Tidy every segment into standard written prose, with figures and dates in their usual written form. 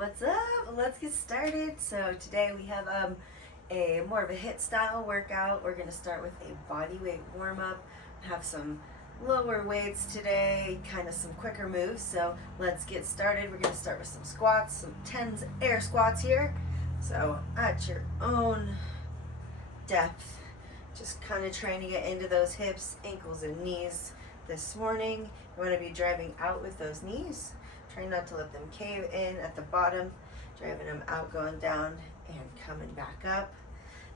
what's up? Let's get started. So today we have a more of a HIIT style workout. We're gonna start with a body weight warm up. Have some lower weights today, kind of some quicker moves. So let's get started. We're gonna start with some squats, some 10s air squats here. So at your own depth, just kind of trying to get into those hips, ankles, and knees. This morning, you want to be driving out with those knees. Try not to let them cave in at the bottom, driving them out, going down, and coming back up.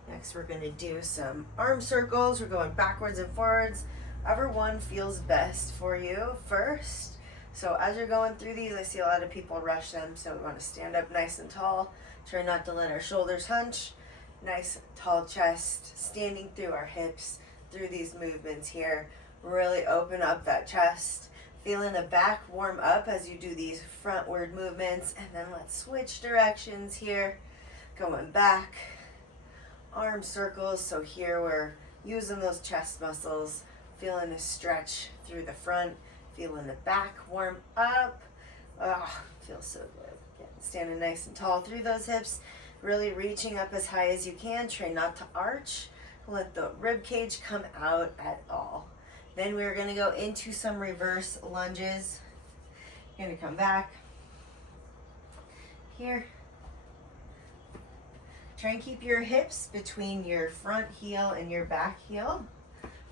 Next, we're going to do some arm circles. We're going backwards and forwards. Whichever one feels best for you first. So as you're going through these, I see a lot of people rush them, so we want to stand up nice and tall. Try not to let our shoulders hunch. Nice tall chest, standing through our hips through these movements here. Really open up that chest. Feeling the back warm up as you do these frontward movements. And then let's switch directions here. Going back. Arm circles. So here we're using those chest muscles. Feeling a stretch through the front. Feeling the back warm up. Oh, feels so good. Again, standing nice and tall through those hips. Really reaching up as high as you can. Try not to arch. Let the rib cage come out at all. Then we're going to go into some reverse lunges. You're going to come back here. Try and keep your hips between your front heel and your back heel.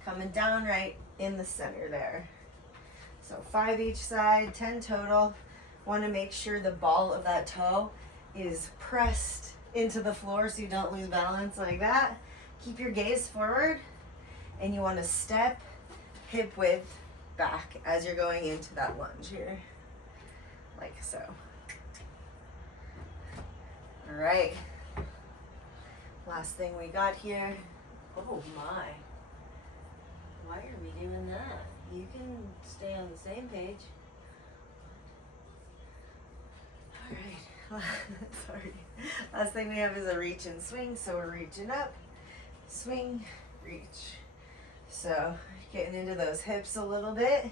Coming down right in the center there. So 5 each side, 10 total. Want to make sure the ball of that toe is pressed into the floor so you don't lose balance like that. Keep your gaze forward, and you want to step hip width back as you're going into that lunge here, like so. All right, last thing we got here. Oh my, why are we doing that? You can stay on the same page. All right, sorry. Last thing we have is a reach and swing, so we're reaching up, swing, reach. So getting into those hips a little bit,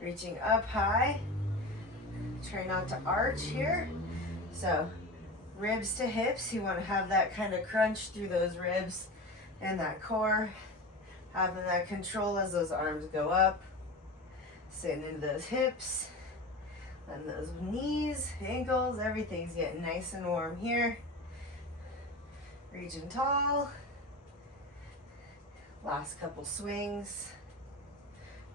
reaching up high. Try not to arch here. So ribs to hips, you want to have that kind of crunch through those ribs and that core, having that control as those arms go up, sitting into those hips, and those knees, ankles, everything's getting nice and warm here. Reaching tall. Last couple swings.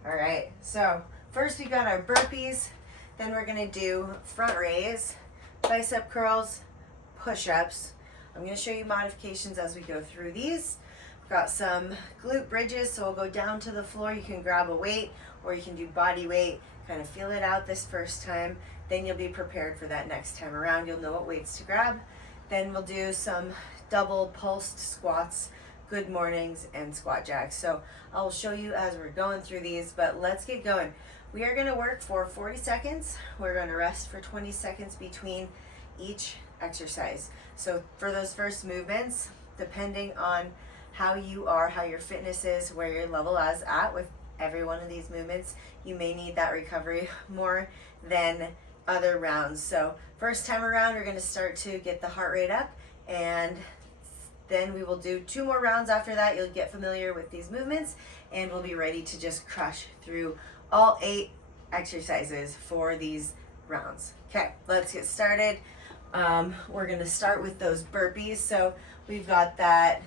All right, so first we got our burpees, then we're gonna do front raise, bicep curls, push-ups. I'm gonna show you modifications as we go through these. We've got some glute bridges, so we'll go down to the floor. You can grab a weight or you can do body weight, kind of feel it out this first time, then you'll be prepared for that next time around. You'll know what weights to grab. Then we'll do some double pulsed squats, good mornings, and squat jacks. So I'll show you as we're going through these, but let's get going. We are gonna work for 40 seconds. We're gonna rest for 20 seconds between each exercise. So for those first movements, depending on how you are, how your fitness is, where your level is at with every one of these movements, you may need that recovery more than other rounds. So first time around, we're gonna start to get the heart rate up, and then we will do 2 more rounds after that. You'll get familiar with these movements, and we'll be ready to just crush through all 8 exercises for these rounds. Okay, let's get started. We're gonna start with those burpees. So we've got that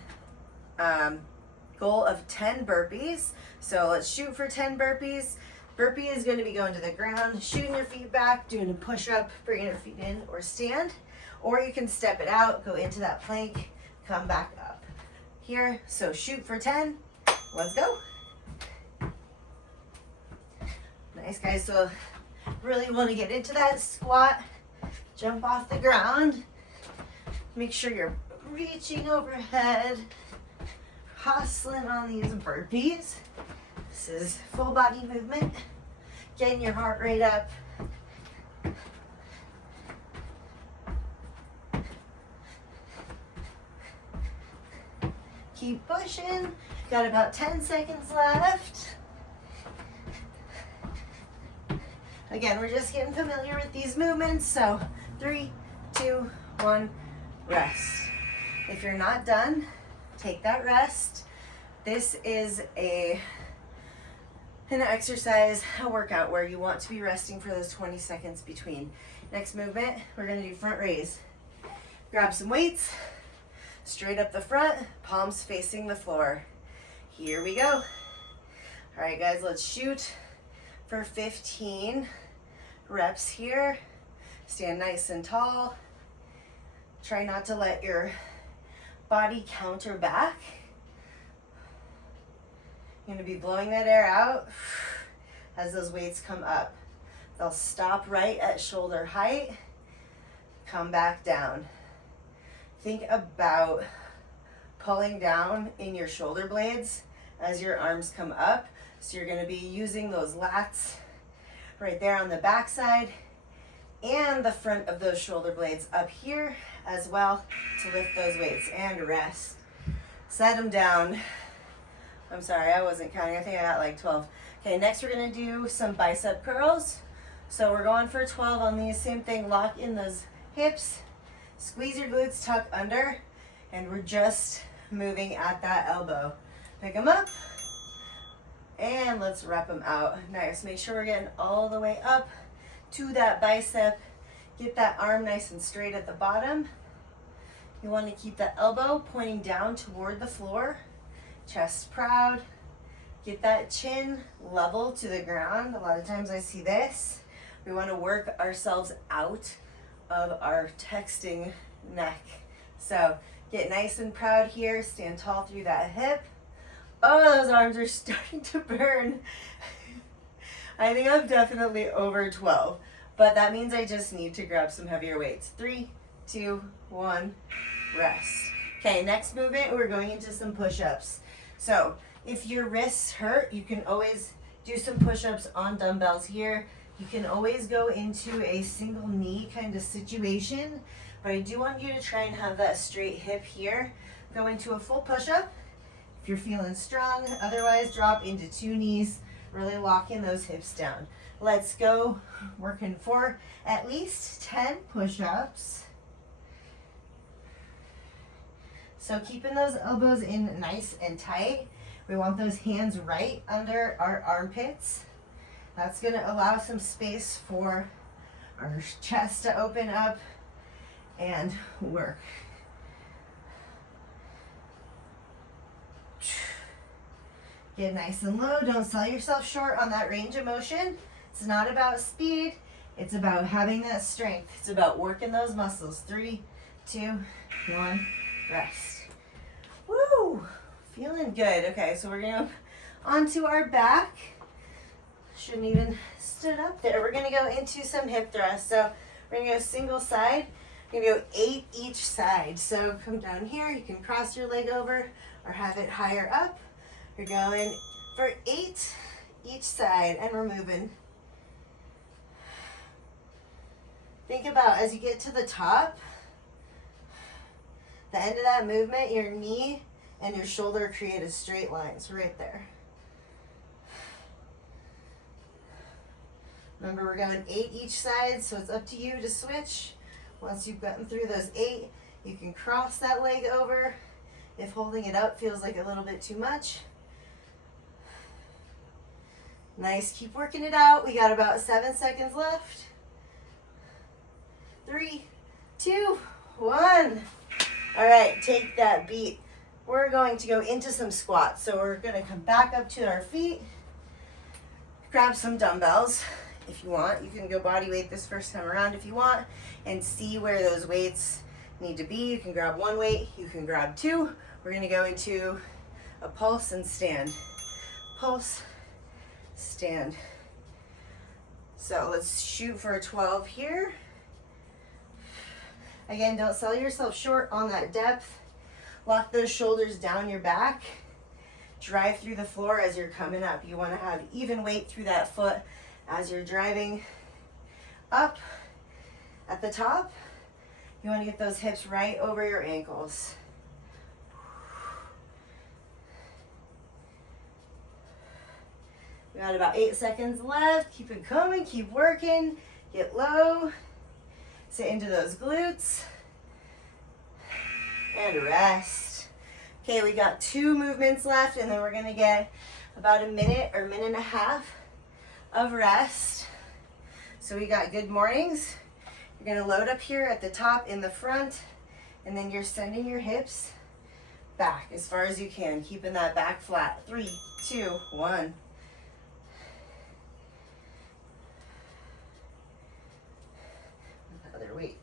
goal of 10 burpees. So let's shoot for 10 burpees. Burpee is gonna be going to the ground, shooting your feet back, doing a push-up, bringing your feet in or stand, or you can step it out, go into that plank, come back up here. So shoot for 10. Let's go. Nice, guys. So really want to get into that squat. Jump off the ground. Make sure you're reaching overhead, hustling on these burpees. This is full body movement. Getting your heart rate up. Keep pushing. Got about 10 seconds left. Again, we're just getting familiar with these movements. So 3, 2, 1, rest. If you're not done, take that rest. This is an exercise, a workout where you want to be resting for those 20 seconds between. Next movement, we're gonna do front raise. Grab some weights, straight up the front, palms facing the floor. Here we go. All right, guys, let's shoot for 15 reps here. Stand nice and tall. Try not to let your body counter back. You're gonna be blowing that air out as those weights come up. They'll stop right at shoulder height, come back down. Think about pulling down in your shoulder blades as your arms come up. So you're gonna be using those lats right there on the back side and the front of those shoulder blades up here as well to lift those weights and rest. Set them down. I'm sorry, I wasn't counting. I think I got like 12. Okay, next we're gonna do some bicep curls. So we're going for 12 on these. Same thing, lock in those hips, squeeze your glutes, tuck under, and we're just moving at that elbow. Pick them up, and let's rep them out. Nice, make sure we're getting all the way up to that bicep. Get that arm nice and straight at the bottom. You want to keep the elbow pointing down toward the floor. Chest proud. Get that chin level to the ground. A lot of times I see this. We want to work ourselves out of our texting neck. So get nice and proud here. Stand tall through that hip. Oh, those arms are starting to burn. I think I'm definitely over 12, but that means I just need to grab some heavier weights. 3, 2, 1, rest. Okay, next movement, we're going into some push-ups. So if your wrists hurt, you can always do some push-ups on dumbbells here. You can always go into a single knee kind of situation, but I do want you to try and have that straight hip here. Go into a full push-up if you're feeling strong. Otherwise, drop into 2 knees. Really lock in those hips down. Let's go working for at least 10 push-ups. So keeping those elbows in nice and tight. We want those hands right under our armpits. That's gonna allow some space for our chest to open up and work. Get nice and low. Don't sell yourself short on that range of motion. It's not about speed. It's about having that strength. It's about working those muscles. 3, 2, 1, rest. Woo! Feeling good. Okay, so we're gonna go onto our back. Shouldn't even stood up there. We're gonna go into some hip thrusts. So we're gonna go single side. We're gonna go 8 each side. So come down here. You can cross your leg over or have it higher up. You're going for 8 each side, and we're moving. Think about as you get to the top, the end of that movement, your knee and your shoulder create a straight line. So right there. Remember, we're going 8 each side, so it's up to you to switch. Once you've gotten through those 8, you can cross that leg over if holding it up feels like a little bit too much. Nice, keep working it out. We got about 7 seconds left. 3, 2, 1. All right, take that beat. We're going to go into some squats. So we're gonna come back up to our feet. Grab some dumbbells if you want. You can go body weight this first time around if you want and see where those weights need to be. You can grab 1 weight, you can grab 2. We're gonna go into a pulse and stand. Pulse, stand. So let's shoot for a 12 here. Again, don't sell yourself short on that depth. Lock those shoulders down your back. Drive through the floor as you're coming up. You want to have even weight through that foot as you're driving up at the top. You want to get those hips right over your ankles. We got about 8 seconds left. Keep it coming, keep working. Get low. Sit into those glutes. And rest. Okay, we got 2 movements left, and then we're gonna get about a minute or minute and a half of rest. So we got good mornings. You're gonna load up here at the top in the front, and then you're sending your hips back as far as you can, keeping that back flat. 3, 2, 1. Other weight.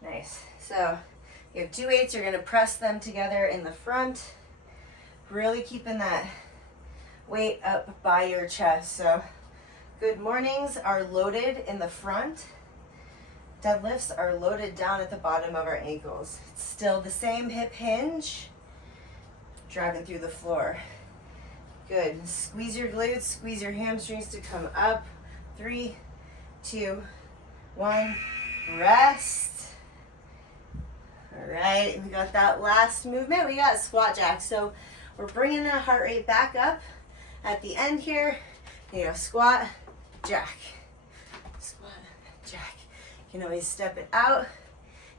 Nice. So you have 2 weights, you're gonna press them together in the front, really keeping that weight up by your chest. So good mornings are loaded in the front. Deadlifts are loaded down at the bottom of our ankles. It's still the same hip hinge, driving through the floor. Good. Squeeze your glutes, squeeze your hamstrings to come up. 3, 2, 1. Rest. All right, we got that last movement. We got squat jack. So we're bringing that heart rate back up at the end here. You know, squat, jack. Squat, jack. You can always step it out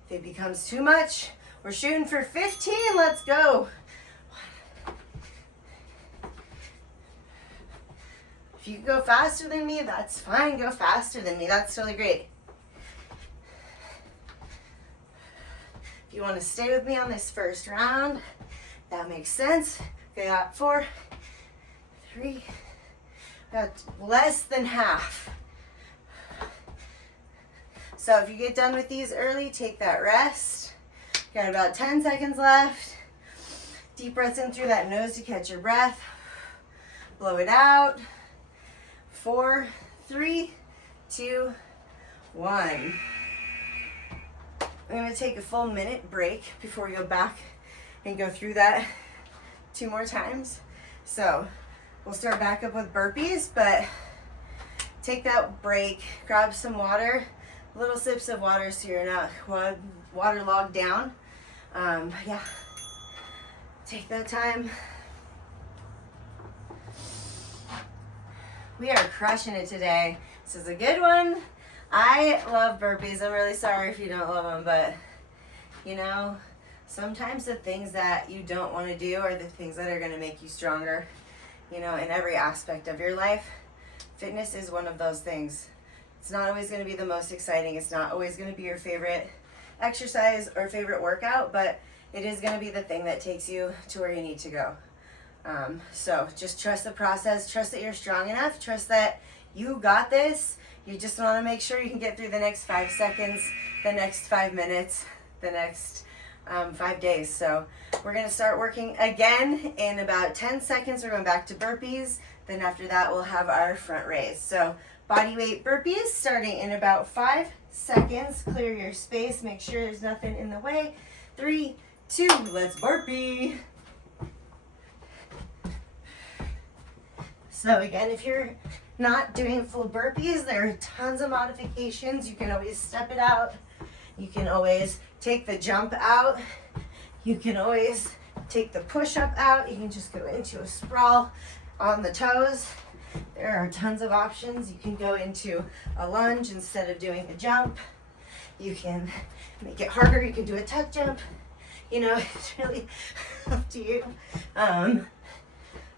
if it becomes too much. We're shooting for 15. Let's go. If you go faster than me, that's fine. Go faster than me. That's really great. If you want to stay with me on this first round, that makes sense. Okay, got 4, 3, got less than half. So if you get done with these early, take that rest. Got about 10 seconds left. Deep breaths in through that nose to catch your breath. Blow it out. 4, 3, 2, 1. I'm going to take a full minute break before we go back and go through that 2 more times. So we'll start back up with burpees, but take that break, grab some water, little sips of water so you're not waterlogged down. Yeah, take that time. We are crushing it today. This is a good one. I love burpees. I'm really sorry if you don't love them, but you know, sometimes the things that you don't want to do are the things that are going to make you stronger, you know, in every aspect of your life. Fitness is one of those things. It's not always going to be the most exciting. It's not always going to be your favorite exercise or favorite workout, but it is going to be the thing that takes you to where you need to go. So just trust the process, trust that you're strong enough, trust that you got this. You just want to make sure you can get through the next 5 seconds, the next 5 minutes, the next 5 days. So we're going to start working again in about 10 seconds. We're going back to burpees. Then after that, we'll have our front raise. So body weight burpees starting in about 5 seconds. Clear your space. Make sure there's nothing in the way. 3, 2, let's burpee. So again, if you're not doing full burpees, there are tons of modifications. You can always step it out. You can always take the jump out. You can always take the push-up out. You can just go into a sprawl on the toes. There are tons of options. You can go into a lunge instead of doing a jump. You can make it harder. You can do a tuck jump. You know, it's really up to you.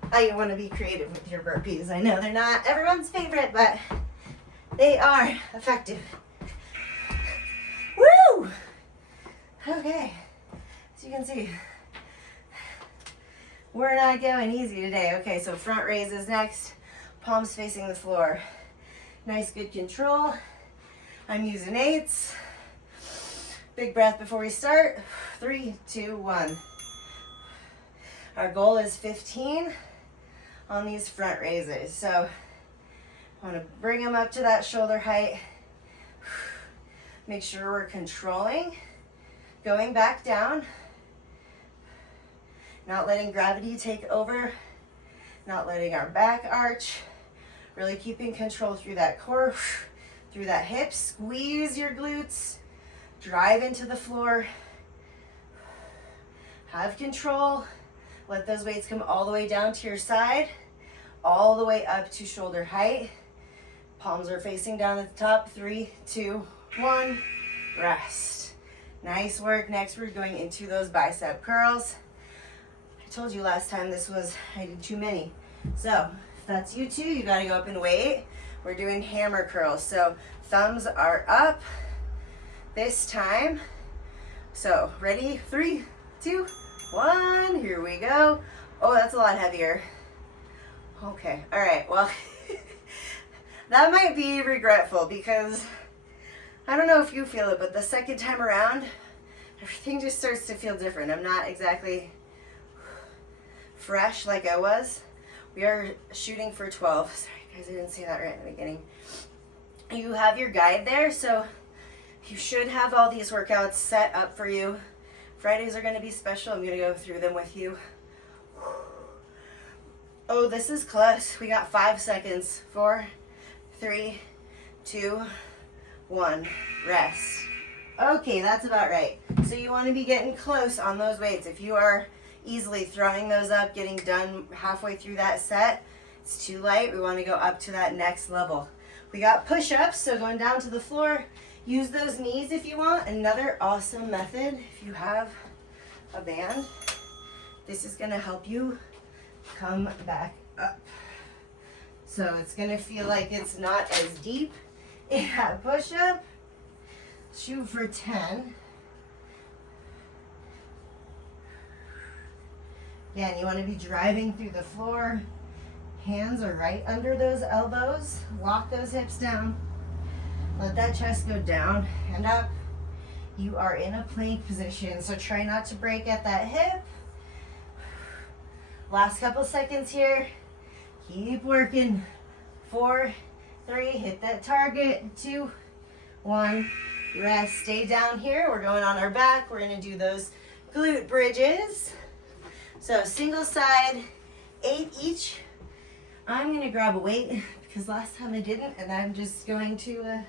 I want to be creative with your burpees. I know they're not everyone's favorite, but they are effective. Woo! Okay, as you can see, we're not going easy today. Okay, so front raise is next. Palms facing the floor. Nice, good control. I'm using 8s. Big breath before we start. 3, 2, 1. Our goal is 15 on these front raises. So I want to bring them up to that shoulder height. Make sure we're controlling. Going back down. Not letting gravity take over. Not letting our back arch. Really keeping control through that core, through that hip. Squeeze your glutes. Drive into the floor. Have control. Let those weights come all the way down to your side, all the way up to shoulder height. Palms are facing down at the top. 3, 2, 1, rest. Nice work. Next, we're going into those bicep curls. I told you last time I did too many. So if that's you too, you gotta go up in weight. We're doing hammer curls. So thumbs are up this time. So ready? 3, 2, 1, here we go. Oh, that's a lot heavier. Okay, all right, well, that might be regretful because I don't know if you feel it, but the second time around, everything just starts to feel different. I'm not exactly fresh like I was. We are shooting for 12. Sorry guys, I didn't say that right in the beginning. You have your guide there, so you should have all these workouts set up for you. Fridays are gonna be special. I'm gonna go through them with you. Oh, this is close. We got 5 seconds. 4, 3, 2, 1, rest. Okay, that's about right. So you want to be getting close on those weights. If you are easily throwing those up, getting done halfway through that set, it's too light. We want to go up to that next level. We got push-ups, so going down to the floor. Use those knees if you want. Another awesome method, if you have a band, this is going to help you come back up. So it's going to feel like it's not as deep in that push-up. Shoot for 10. Again, you want to be driving through the floor. Hands are right under those elbows. Lock those hips down. Let that chest go down and up. You are in a plank position, so try not to break at that hip. Last couple seconds here. Keep working. 4, 3, hit that target. 2, 1, rest. Stay down here. We're going on our back. We're gonna do those glute bridges. So single side, 8 each. I'm gonna grab a weight because last time I didn't, and I'm just going to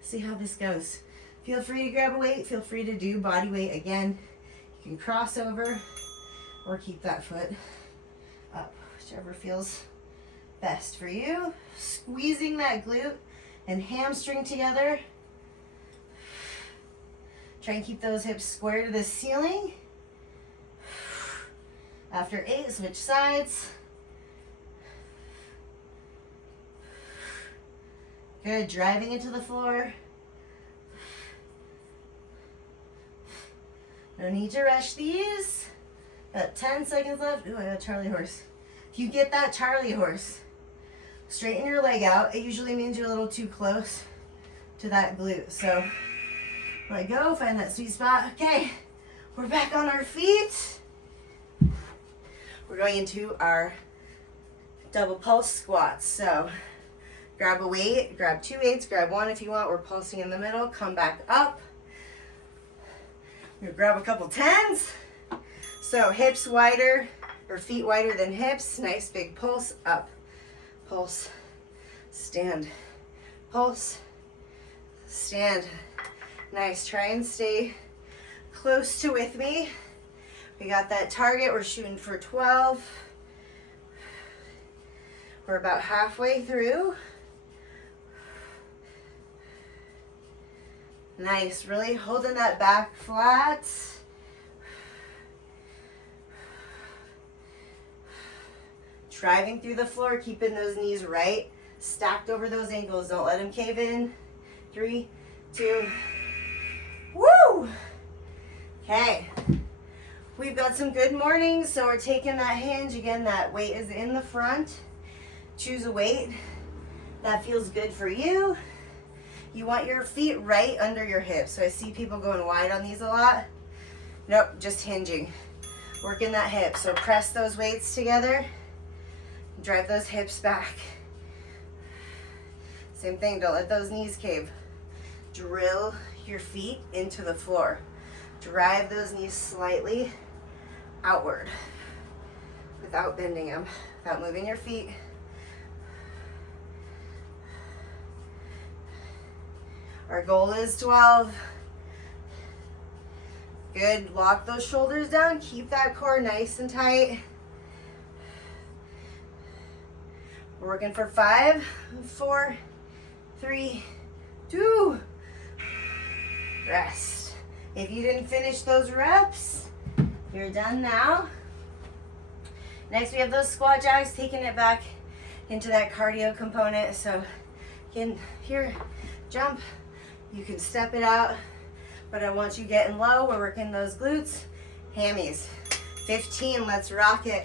see how this goes. Feel free to grab a weight. Feel free to do body weight again. You can cross over or keep that foot up, whichever feels best for you. Squeezing that glute and hamstring together. Try and keep those hips square to the ceiling. After 8, switch sides. Good, driving into the floor. No need to rush these. About 10 seconds left. Ooh, I got a Charlie horse. If you get that Charlie horse, straighten your leg out. It usually means you're a little too close to that glute. So let go, find that sweet spot. Okay, we're back on our feet. We're going into our double pulse squats. So grab a weight, grab 2 weights, grab 1 if you want. We're pulsing in the middle, come back up. We're gonna grab a couple 10s. So hips wider, or feet wider than hips. Nice big pulse, up, pulse, stand, pulse, stand. Nice, try and stay close to with me. We got that target, we're shooting for 12. We're about halfway through. Nice, really holding that back flat. Driving through the floor, keeping those knees right, stacked over those ankles. Don't let them cave in. 3, 2, woo! Okay, we've got some good mornings, so we're taking that hinge. Again, that weight is in the front. Choose a weight that feels good for you. You want your feet right under your hips. So I see people going wide on these a lot. Nope, just hinging. Working that hip. So press those weights together. Drive those hips back. Same thing, don't let those knees cave. Drill your feet into the floor. Drive those knees slightly outward without bending them, without moving your feet. Our goal is 12. Good, lock those shoulders down, keep that core nice and tight. We're working for 5, 4, 3, 2, rest. If you didn't finish those reps, you're done now. Next we have those squat jacks, taking it back into that cardio component. So you can here, jump, you can step it out, but I want you getting low. We're working those glutes, hammies. 15, let's rock it.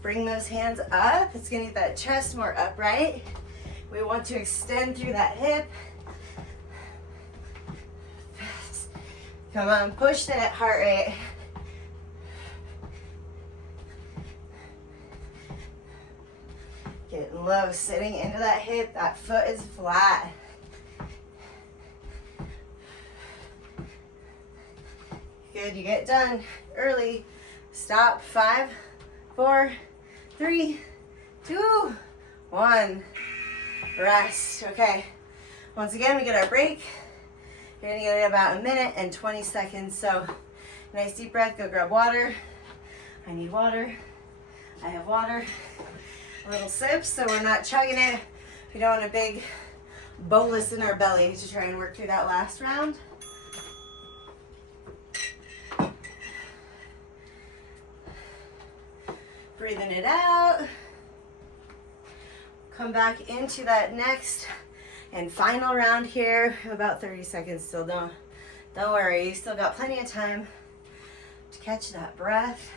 Bring those hands up. It's gonna get that chest more upright. We want to extend through that hip. Come on, push that heart rate. Getting low, sitting into that hip. That foot is flat. Good, you get done early. Stop. 5, 4, 3, 2, 1. Rest. Okay. Once again, we get our break. You're gonna get about 1 minute and 20 seconds. So, nice deep breath. Go grab water. I need water. I have water. A little sip, so we're not chugging it. We don't want a big bolus in our belly to try and work through that last round. Breathing it out. Come back into that next and final round here. About 30 seconds still. Don't worry, you still got plenty of time to catch that breath.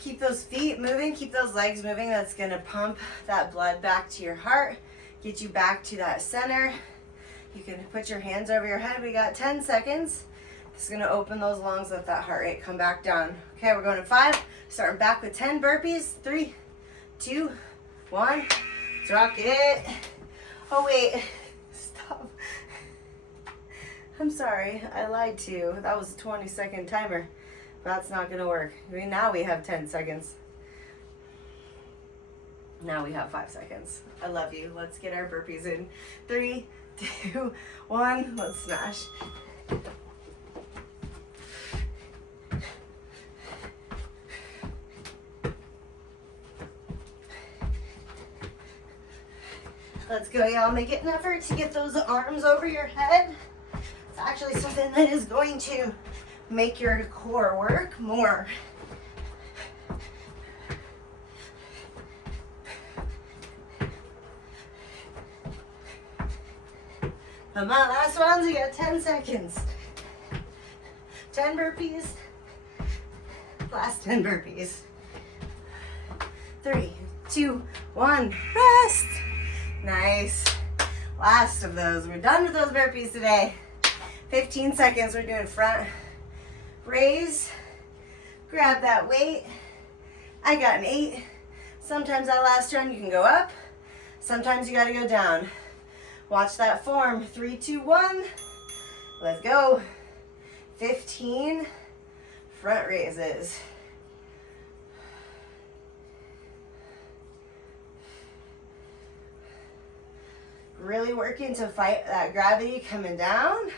Keep those feet moving, keep those legs moving. That's gonna pump that blood back to your heart, get you back to that center. You can put your hands over your head. We got 10 seconds. This is gonna open those lungs, let that heart rate come back down. Okay, we're going to 5, starting back with 10 burpees. 3, 2, 1, let's rock it. Oh wait, stop. I'm sorry, I lied to you. That was a 20-second timer. That's not gonna work. I mean, now we have 10 seconds. Now we have 5 seconds. I love you. Let's get our burpees in. 3, 2, 1, let's smash. Let's go, y'all. Make it an effort to get those arms over your head. It's actually something that is going to make your core work more. Come on, last ones. We got 10 seconds. 10 burpees. Last 10 burpees. 3, 2, 1. Rest. Nice. Last of those. We're done with those burpees today. 15 seconds. We're doing front raise. Grab that weight. I got an 8. Sometimes that last round you can go up. Sometimes you got to go down. Watch that form. 3, 2, 1. Let's go. 15 front raises. Really working to fight that gravity coming down.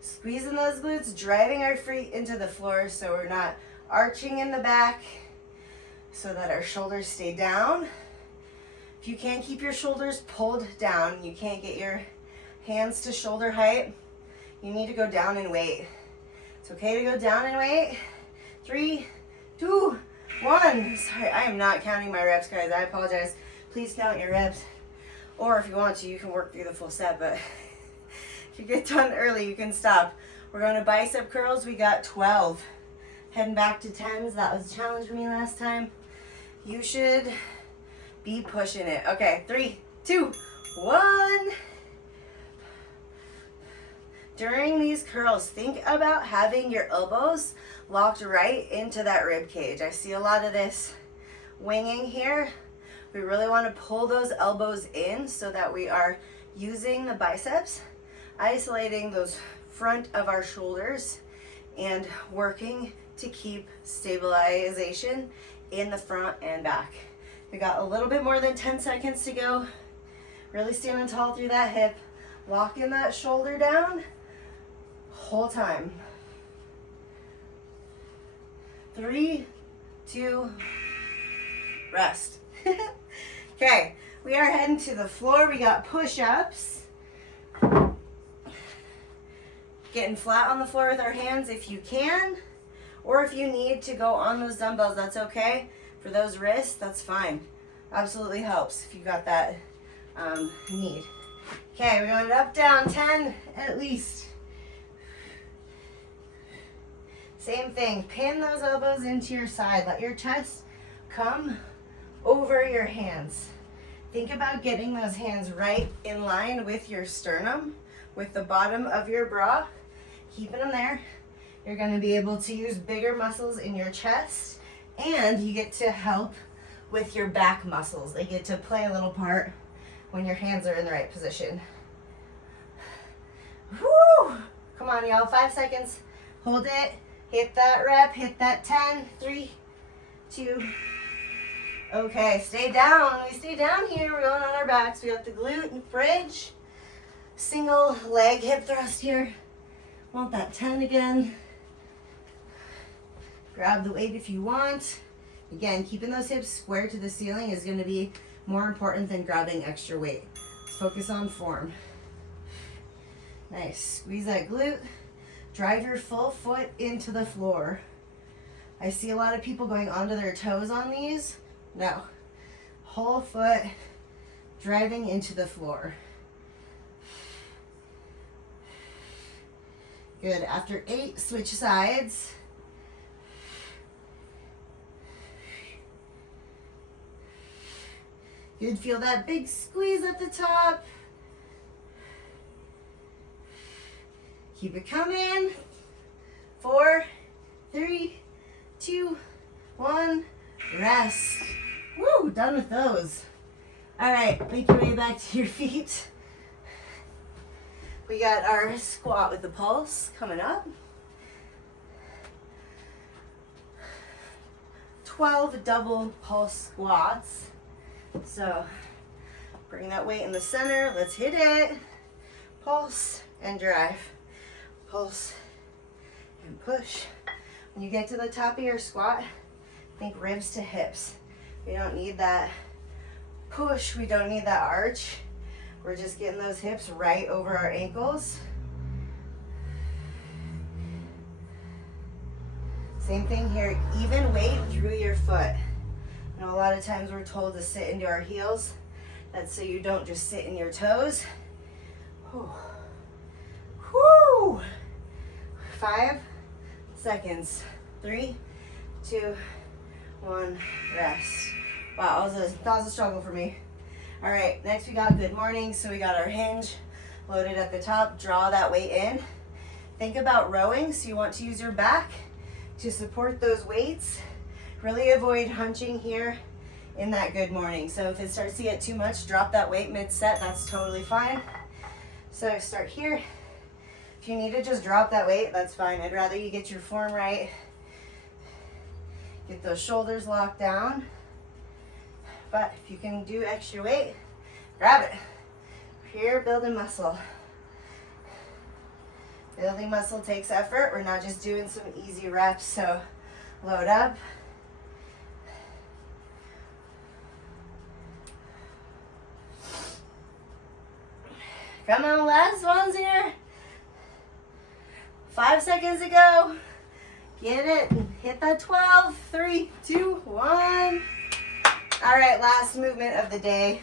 Squeezing those glutes, driving our feet into the floor so we're not arching in the back, so that our shoulders stay down. If you can't keep your shoulders pulled down, you can't get your hands to shoulder height, you need to go down in weight. It's okay to go down in weight. 3, 2, 1. Sorry, I am not counting my reps, guys. I apologize. Please count your reps. Or if you want to, you can work through the full set, but if you get done early, you can stop. We're going to bicep curls. We got 12. Heading back to 10s. That was a challenge for me last time. You should be pushing it. Okay, 3, 2, 1. During these curls, think about having your elbows locked right into that rib cage. I see a lot of this winging here. We really want to pull those elbows in so that we are using the biceps, isolating those front of our shoulders, and working to keep stabilization in the front and back. We got a little bit more than 10 seconds to go. Really standing tall through that hip, locking that shoulder down whole time. 3, 2, rest. Okay, we are heading to the floor. We got push-ups. Getting flat on the floor with our hands if you can, or if you need to go on those dumbbells, that's okay. For those wrists, that's fine. Absolutely helps if you got that need. Okay, we're going up, down, 10 at least. Same thing, pin those elbows into your side. Let your chest come over your hands. Think about getting those hands right in line with your sternum, with the bottom of your bra. Keeping them there. You're going to be able to use bigger muscles in your chest, and you get to help with your back muscles. They get to play a little part when your hands are in the right position. Woo! Come on, y'all, 5 seconds. Hold it. Hit that rep. Hit that 10. 3, 2. Okay, stay down. We stay down here. We're going on our backs. We got the glute and bridge. Single leg hip thrust here. Want that 10 again. Grab the weight if you want. Again, keeping those hips square to the ceiling is going to be more important than grabbing extra weight. Let's focus on form. Nice. Squeeze that glute. Drive your full foot into the floor. I see a lot of people going onto their toes on these. No. Whole foot driving into the floor. Good. After 8, switch sides. Good. Feel that big squeeze at the top. Keep it coming. 4, 3, 2, 1. Rest. Woo! Done with those. All right. Make your way back to your feet. We got our squat with the pulse coming up. 12 double pulse squats. So bring that weight in the center. Let's hit it. Pulse and drive. Pulse and push. When you get to the top of your squat, think ribs to hips. We don't need that push. We don't need that arch. We're just getting those hips right over our ankles. Same thing here, even weight through your foot. You know, a lot of times we're told to sit into our heels. That's so you don't just sit in your toes. Whew. Whew. 5 seconds. 3, 2, 1, rest. Wow, that was a struggle for me. All right, next we got good morning. So we got our hinge loaded at the top. Draw that weight in. Think about rowing, so you want to use your back to support those weights. Really avoid hunching here in that good morning. So if it starts to get too much, drop that weight mid-set. That's totally fine. So start here. If you need to just drop that weight, that's fine. I'd rather you get your form right. Get those shoulders locked down. But if you can do extra weight, grab it. Here, building muscle. Building muscle takes effort. We're not just doing some easy reps, so load up. Come on, last ones here. 5 seconds to go. Get it. Hit that 12. 3, 2, 1. All right, last movement of the day.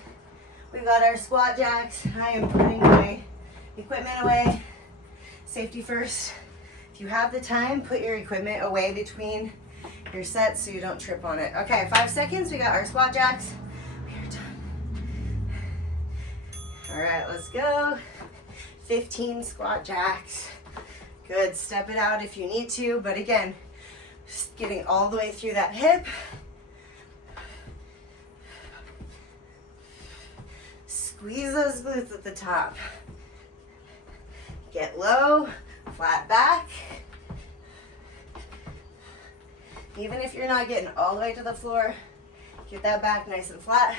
We've got our squat jacks. I am putting my equipment away. Safety first. If you have the time, put your equipment away between your sets so you don't trip on it. Okay, 5 seconds. We got our squat jacks. We are done. All right, let's go. 15 squat jacks. Good. Step it out if you need to, but again, just getting all the way through that hip. Squeeze those glutes at the top. Get low, flat back. Even if you're not getting all the way to the floor, get that back nice and flat.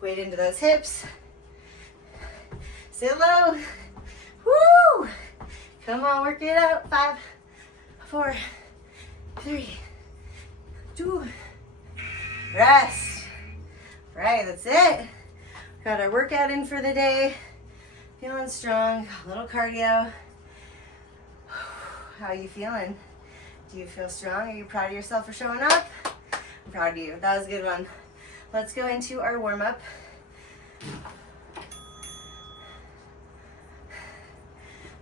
Weight into those hips. Sit low. Woo! Come on, work it out. 5, 4, 3, 2. Rest. Right, that's it. Got our workout in for the day. Feeling strong, a little cardio. How are you feeling? Do you feel strong? Are you proud of yourself for showing up? I'm proud of you. That was a good one. Let's go into our warm-up.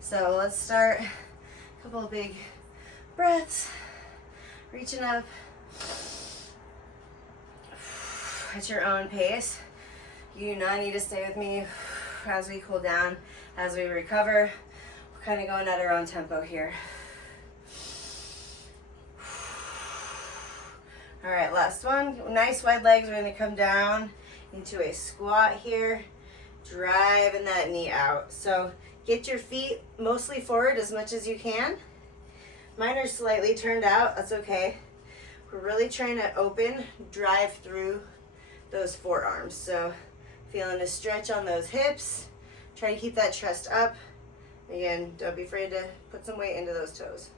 So let's start. A couple of big breaths. Reaching up. At your own pace. You do not need to stay with me as we cool down, as we recover. We're kind of going at our own tempo here. All right, last one. Nice wide legs. We're going to come down into a squat here, driving that knee out. So get your feet mostly forward as much as you can. Mine are slightly turned out. That's okay. We're really trying to open, drive through those forearms. So feeling a stretch on those hips. Try to keep that chest up. Again, don't be afraid to put some weight into those toes.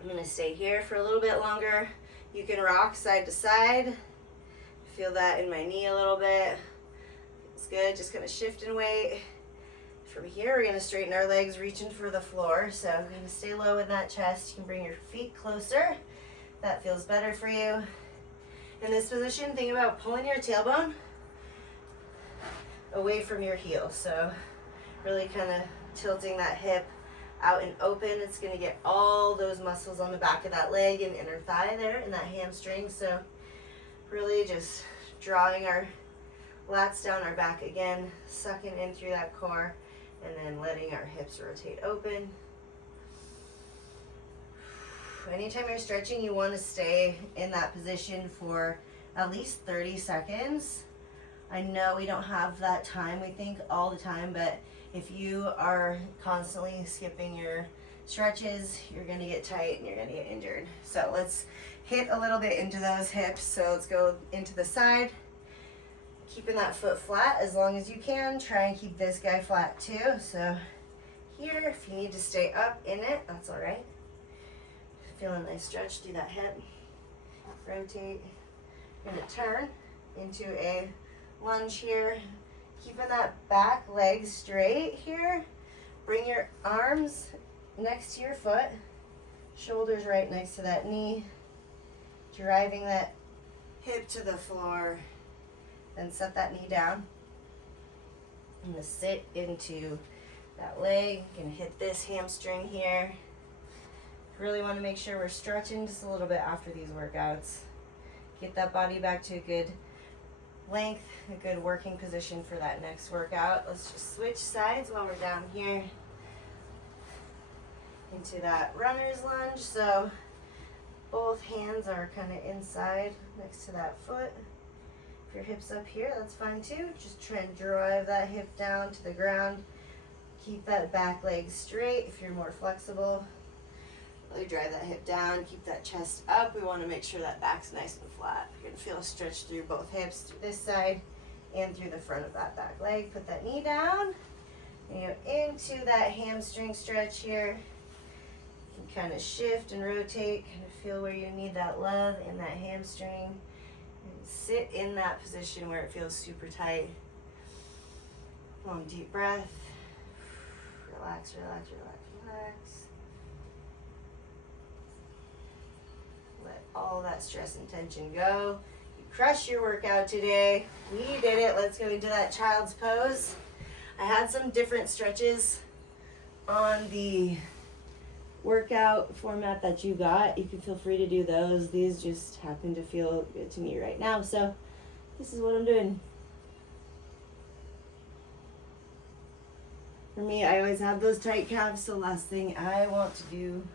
I'm going to stay here for a little bit longer. You can rock side to side. Feel that in my knee a little bit. Feels good. Just going to shift in weight. From here, we're going to straighten our legs, reaching for the floor. So we're going to stay low in that chest. You can bring your feet closer. That feels better for you. In this position, think about pulling your tailbone away from your heel. So really kind of tilting that hip out and open. It's going to get all those muscles on the back of that leg and inner thigh there and that hamstring. So really just drawing our lats down our back again, sucking in through that core, and then letting our hips rotate open. Anytime you're stretching, you want to stay in that position for at least 30 seconds. I know we don't have that time, we think, all the time, but if you are constantly skipping your stretches, you're going to get tight and you're going to get injured. So let's hit a little bit into those hips. So let's go into the side, keeping that foot flat as long as you can. Try and keep this guy flat too. So here, if you need to stay up in it, that's all right. Feeling a nice stretch through that hip. Rotate. You're going to turn into a lunge here. Keeping that back leg straight here. Bring your arms next to your foot. Shoulders right next to that knee. Driving that hip to the floor. Then set that knee down. I'm going to sit into that leg. You can hit this hamstring here. Really want to make sure we're stretching just a little bit after these workouts. Get that body back to a good length, a good working position for that next workout. Let's just switch sides while we're down here into that runner's lunge. So both hands are kind of inside next to that foot. If your hip's up here, that's fine too. Just try and drive that hip down to the ground. Keep that back leg straight if you're more flexible. Really drive that hip down, keep that chest up. We want to make sure that back's nice and flat. You're going to feel a stretch through both hips, through this side and through the front of that back leg. Put that knee down and go into that hamstring stretch here. You can kind of shift and rotate, kind of feel where you need that love in that hamstring. And sit in that position where it feels super tight. Long deep breath. Relax, relax, relax, relax. Let all that stress and tension go. You crushed your workout today. We did it. Let's go into that child's pose. I had some different stretches on the workout format that you got. You can feel free to do those. These just happen to feel good to me right now. So this is what I'm doing. For me, I always have those tight calves, so last thing I want to do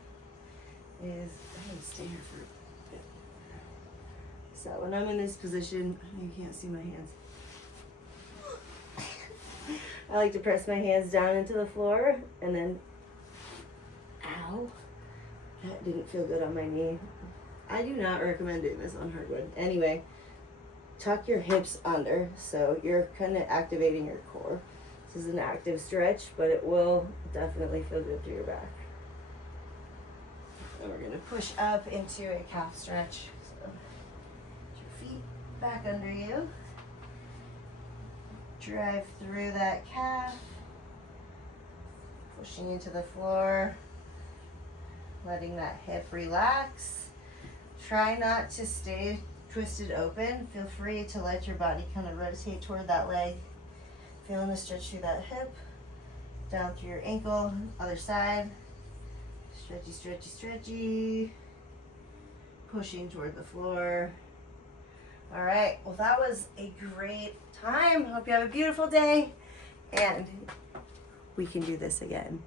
is, I'm going to stay here for a bit. So when I'm in this position, you can't see my hands. I like to press my hands down into the floor and then, ow, that didn't feel good on my knee. I do not recommend doing this on hardwood. Anyway, tuck your hips under so you're kind of activating your core. This is an active stretch, but it will definitely feel good through your back. And we're going to push up into a calf stretch. So put your feet back under you. Drive through that calf. Pushing into the floor. Letting that hip relax. Try not to stay twisted open. Feel free to let your body kind of rotate toward that leg. Feeling the stretch through that hip. Down through your ankle. Other side. Stretchy, stretchy, stretchy. Pushing toward the floor. All right, well that was a great time. Hope you have a beautiful day, and we can do this again.